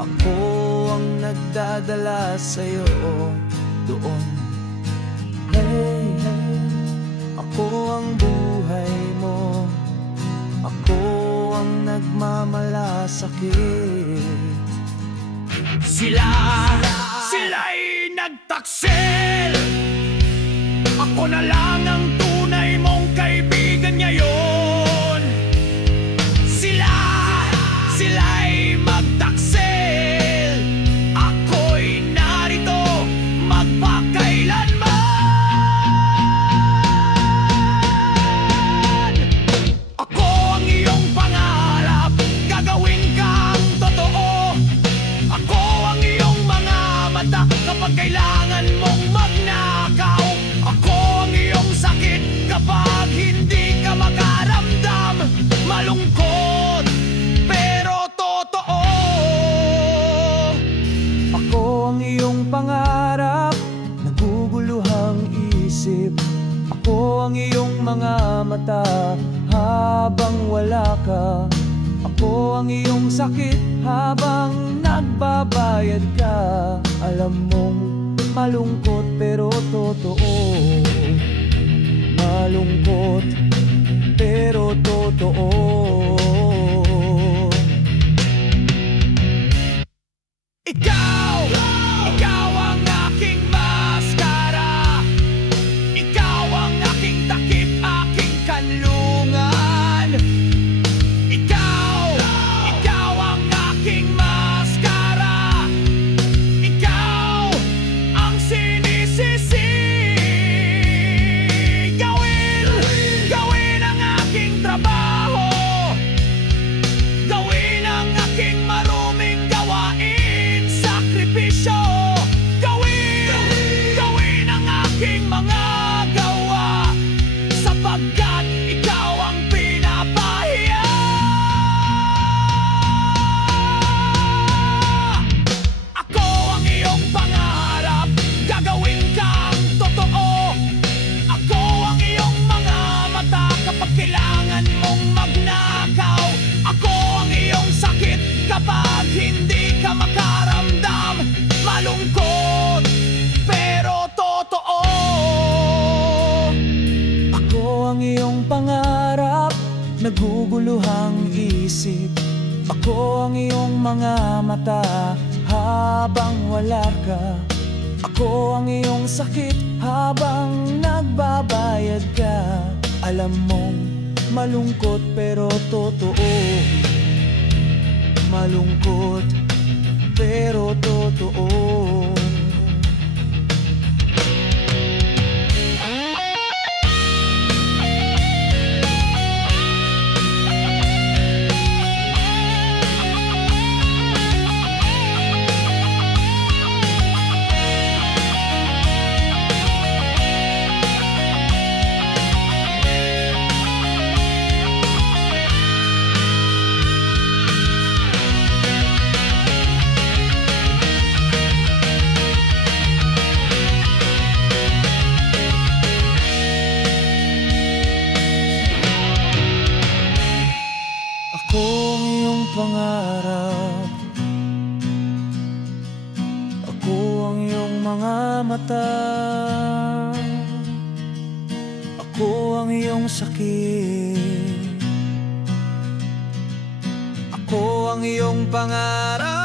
Ako ang nagdadala sa'yo doon. Hey, hey, ako ang buhay mo. Ako ang nagmamalasakit. Sila'y nagtaksil. Ako na lang ang tunay mong kaibigan ngayon. Sila'y magtaksil. Ako'y narito magpakailanman. Ako ang iyong pangarap, gagawin kang totoo. Ako ang iyong mga mata kapag kailangan mong magnakaw. Ako ang iyong sakit kapag hindi ka makaramdam. Malungkot pero totoo. Ako ang iyong pangarap, naguguluhang isip. Ako ang iyong mga mata habang wala ka. Ako ang iyong sakit habang nagbabayad ka. Alam mong malungkot pero totoo. Malungkot pero totoo. Ikaw ang aking maskara. Ikaw ang aking takip, aking kanlungan. Ikaw ang aking maskara. Ikaw ang sinisisi. Gawin ang aking trabaho. Gawin ang aking maruming gawain. Sakripisyo. Gawin ang aking mga gawa, sapagkat ikaw ang pinapahiya. Ako ang iyong pangarap, gagawin kang totoo. Ako ang iyong mga mata kapag kailangan mong magnakaw. Ako ang iyong sakit kapag hindi ka makaramdam. Malungkot pero totoo. Ako ang iyong pangarap, naguguluhang isip. Ako ang iyong mga mata habang wala ka. Ako ang iyong sakit habang nagbabayad ka. Alam mong malungkot pero totoo. Malungkot pero totoo. Ako ang iyong pangarap. Ako ang iyong mga mata. Ako ang iyong sakit. Ako ang iyong pangarap.